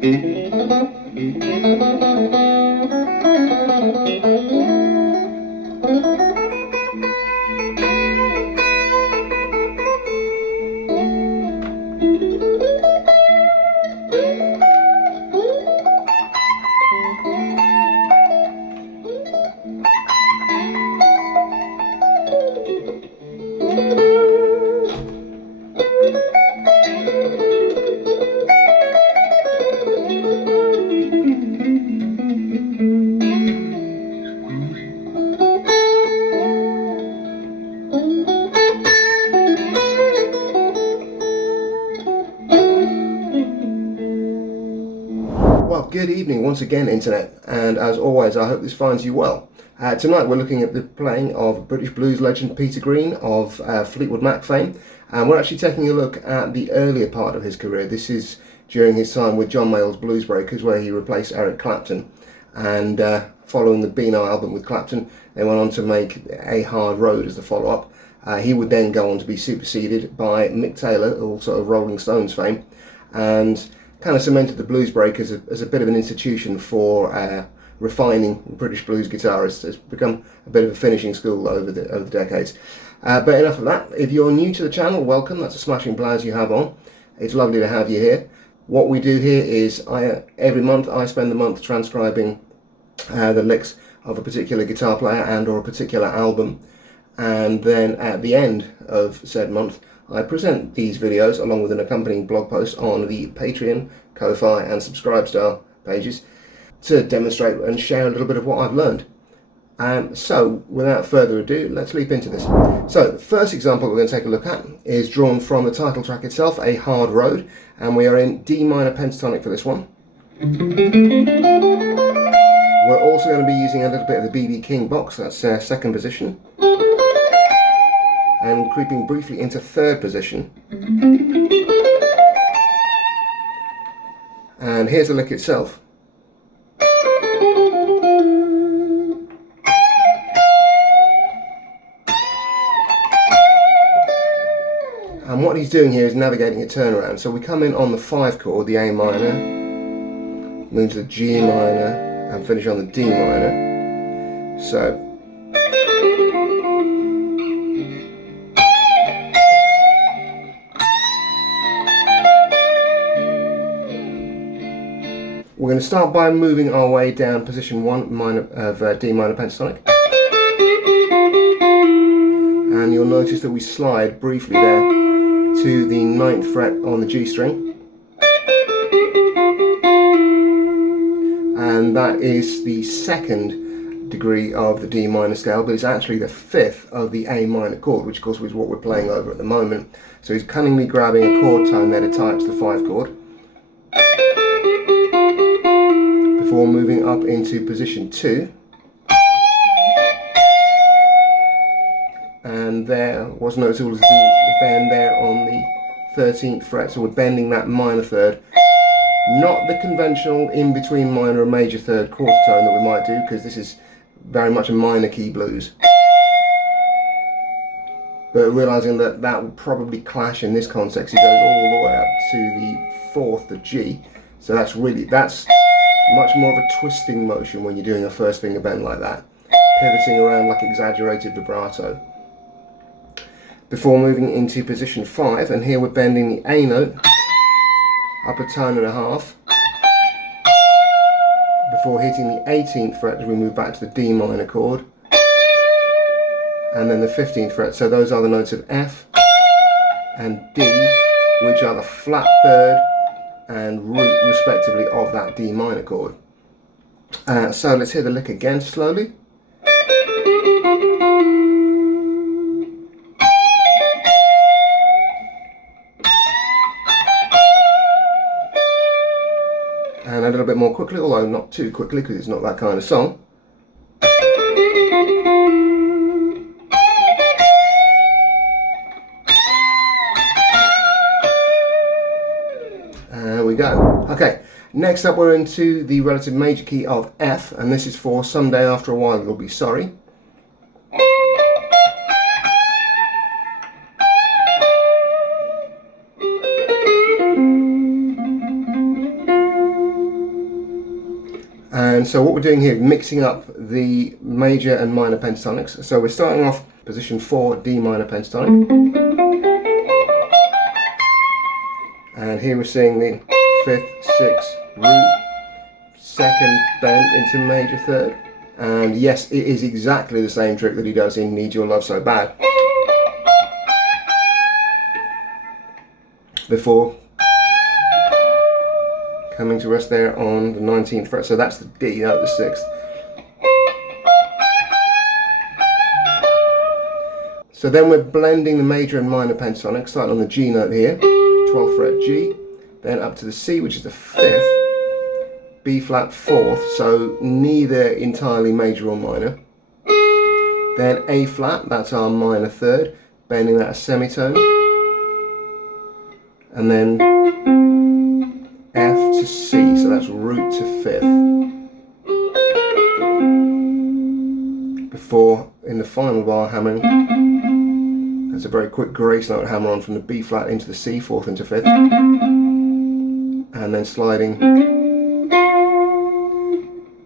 Well, good evening once again, Internet, and as always, I hope this finds you well. Tonight we're looking at the playing of British blues legend Peter Green of Fleetwood Mac fame, and we're actually taking a look at the earlier part of his career. This is during his time with John Mayall's Bluesbreakers, where he replaced Eric Clapton, and following the Beano album with Clapton, they went on to make A Hard Road as the follow-up. He would then go on to be superseded by Mick Taylor, also of Rolling Stones fame, and kind of cemented the Bluesbreakers as a bit of an institution for refining British blues guitarists. It's become a bit of a finishing school over the decades. But enough of that. If you're new to the channel, welcome. That's a smashing blouse you have on. It's lovely to have you here. What we do here is every month I spend the month transcribing the licks of a particular guitar player and or a particular album, and then at the end of said month I present these videos along with an accompanying blog post on the Patreon, Ko-Fi and Subscribestar pages to demonstrate and share a little bit of what I've learned. So without further ado, let's leap into this. So the first example we're going to take a look at is drawn from the title track itself, A Hard Road, and we are in D minor pentatonic for this one. We're also going to be using a little bit of the B.B. King box, that's second position, and creeping briefly into third position. And here's the lick itself. And what he's doing here is navigating a turnaround. So we come in on the 5 chord, the A minor, move to the G minor, and finish on the D minor. So we're going to start by moving our way down position 1 minor of D minor pentatonic, and you'll notice that we slide briefly there to the 9th fret on the G string, and that is the 2nd degree of the D minor scale, but it's actually the 5th of the A minor chord, which of course is what we're playing over at the moment. So he's cunningly grabbing a chord tone there to tie up to the 5 chord, before moving up into position 2, and there was noticeable as the bend there on the 13th fret, so we're bending that minor third, not the conventional in between minor and major third quarter tone that we might do, because this is very much a minor key blues, but realizing that that would probably clash in this context. He goes all the way up to the 4th, the G, so that's much more of a twisting motion when you're doing a first finger bend like that, pivoting around like exaggerated vibrato. Before moving into position 5, and here we're bending the A note up a tone and a half, before hitting the 18th fret as we move back to the D minor chord, and then the 15th fret. So those are the notes of F and D, which are the flat third and root respectively of that D minor chord. So let's hear the lick again slowly. And a little bit more quickly, although not too quickly because it's not that kind of song. There we go. Okay, next up we're into the relative major key of F, and this is for Someday After a While You'll Be Sorry. And so what we're doing here is mixing up the major and minor pentatonics. So we're starting off position 4, D minor pentatonic. And here we're seeing the 5th, 6th, root, 2nd bend into major 3rd. And yes, it is exactly the same trick that he does in Need Your Love So Bad. Before coming to rest there on the 19th fret, so that's the D, not the 6th. So then we're blending the major and minor pentatonic, starting on the G note here, 12th fret G, then up to the C, which is the 5th, B flat 4th, so neither entirely major or minor. Then A flat, that's our minor 3rd, bending that a semitone. And then F to C, so that's root to 5th. Before, in the final bar, hammering, that's a very quick grace note hammer on from the B flat into the C, 4th into 5th. And then sliding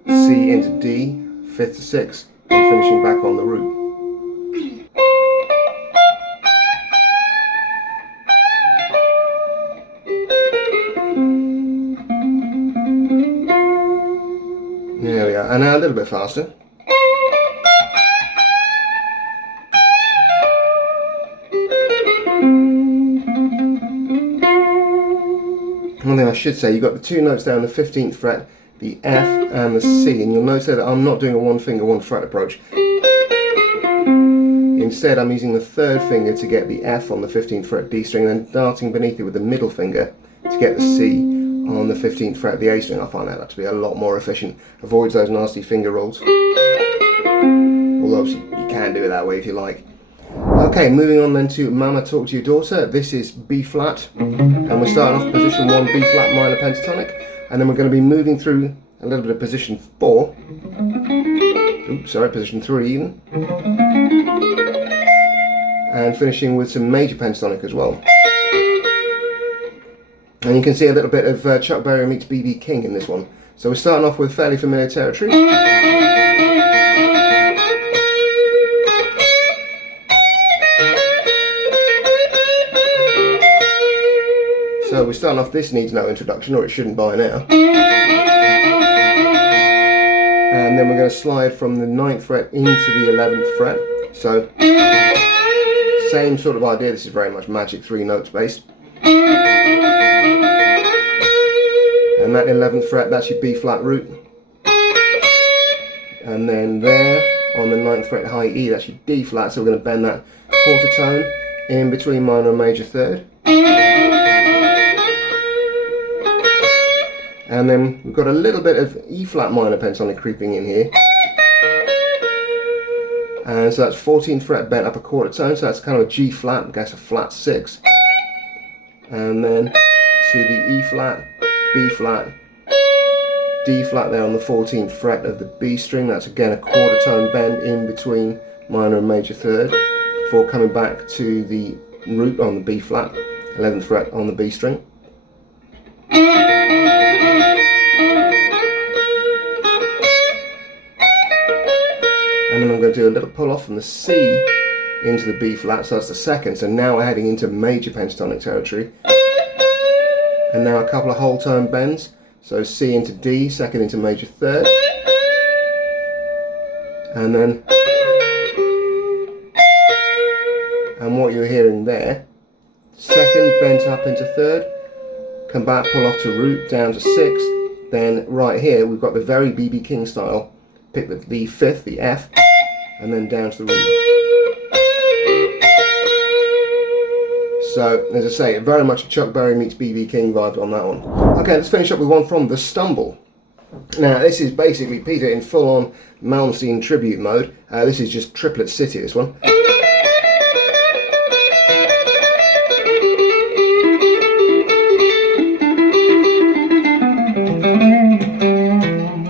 C into D, 5th to 6th, and finishing back on the root. There we are, and now a little bit faster. One thing I should say, you've got the 2 notes there on the 15th fret, the F and the C, and you'll notice that I'm not doing a 1 finger, 1 fret approach. Instead, I'm using the 3rd finger to get the F on the 15th fret D string, then darting beneath it with the middle finger to get the C on the 15th fret of the A string. I find that to be a lot more efficient. Avoids those nasty finger rolls. Although obviously you can do it that way if you like. Okay, moving on then to Mama Talk to Your Daughter. This is B flat, and we're starting off position 1, B flat minor pentatonic, and then we're going to be moving through a little bit of position 4. Position 3 even. And finishing with some major pentatonic as well. And you can see a little bit of Chuck Berry meets B.B. King in this one. So we're starting off with fairly familiar territory. So we're starting off, this needs no introduction, or it shouldn't by now. And then we're going to slide from the 9th fret into the 11th fret. So, same sort of idea, this is very much magic 3 notes based. And that 11th fret, that's your B flat root. And then there, on the 9th fret high E, that's your D flat, so we're going to bend that quarter tone in between minor and major 3rd. And then we've got a little bit of E flat minor pentatonic creeping in here. And so that's 14th fret bent up a quarter tone, so that's kind of a G flat, I guess a flat 6. And then to the E flat, B flat, D flat there on the 14th fret of the B string, that's again a quarter tone bend in between minor and major 3rd, before coming back to the root on the B flat, 11th fret on the B string. And then I'm going to do a little pull off from the C into the B flat, so that's the 2nd, so now we're heading into major pentatonic territory. And now a couple of whole tone bends, so C into D, 2nd into major 3rd. And then, and what you're hearing there, 2nd bent up into 3rd, come back, pull off to root, down to 6th, then right here we've got the very B.B. King style, pick the 5th, the F, and then down to the root. So, as I say, very much a Chuck Berry meets B.B. King vibe on that one. Okay, let's finish up with one from The Stumble. Now, this is basically Peter in full-on Malmsteen tribute mode. This is just Triplet City, this one.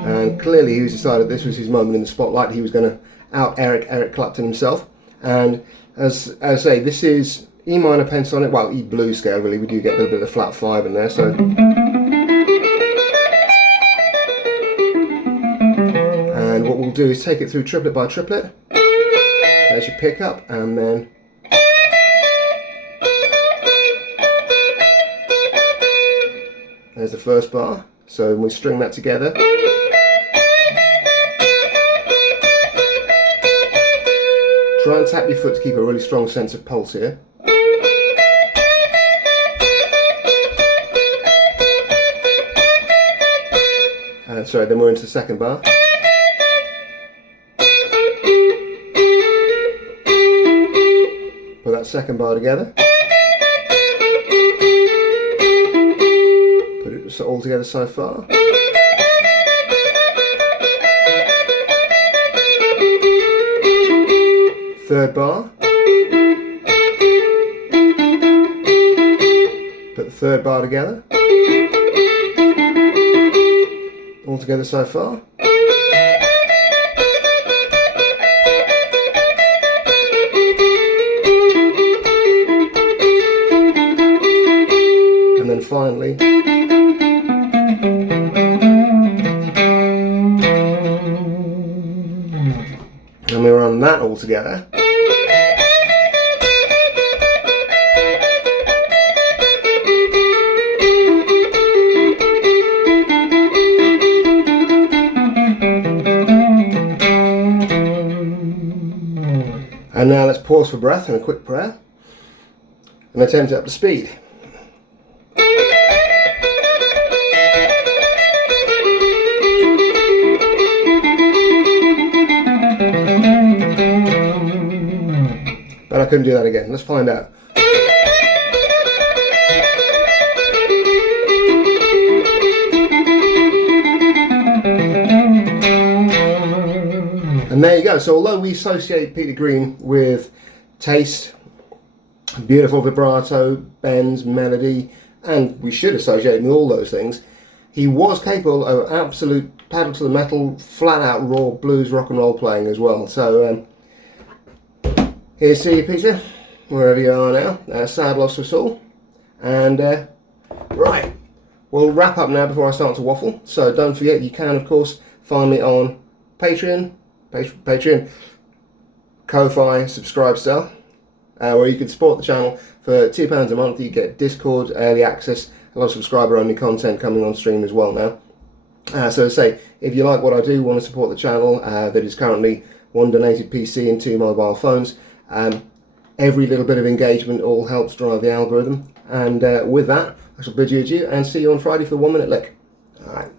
And clearly he's decided this was his moment in the spotlight. He was going to out-Eric Clapton himself. And as I say, this is E minor pentatonic, well, E blues scale really, we do get a little bit of flat 5 in there, so. what we'll do is take it through triplet by triplet. There's your pickup, and then there's the first bar. So we string that together. Try and tap your foot to keep a really strong sense of pulse here. And sorry, then we're into the second bar. Put that second bar together. Put it all together so far. Third bar. Put the third bar together. All together so far. And then finally, and we run that all together. And now let's pause for breath and a quick prayer and attempt it up to speed. But I couldn't do that again. Let's find out. And there you go. So although we associate Peter Green with taste, beautiful vibrato, bends, melody, and we should associate him with all those things, he was capable of absolute pedal to the metal, flat out raw blues rock and roll playing as well. So here's to you, Peter, wherever you are now. Sad loss to us all. And right, we'll wrap up now before I start to waffle. So don't forget, you can of course find me on Patreon, Ko-Fi, Subscribe Star, where you can support the channel for £2 a month. You get Discord, early access, a lot of subscriber-only content coming on stream as well now. So as I say, if you like what I do, want to support the channel, that is currently 1 donated PC and 2 mobile phones. Every little bit of engagement all helps drive the algorithm. And with that, I shall bid you adieu and see you on Friday for the 1 Minute Lick. Alright.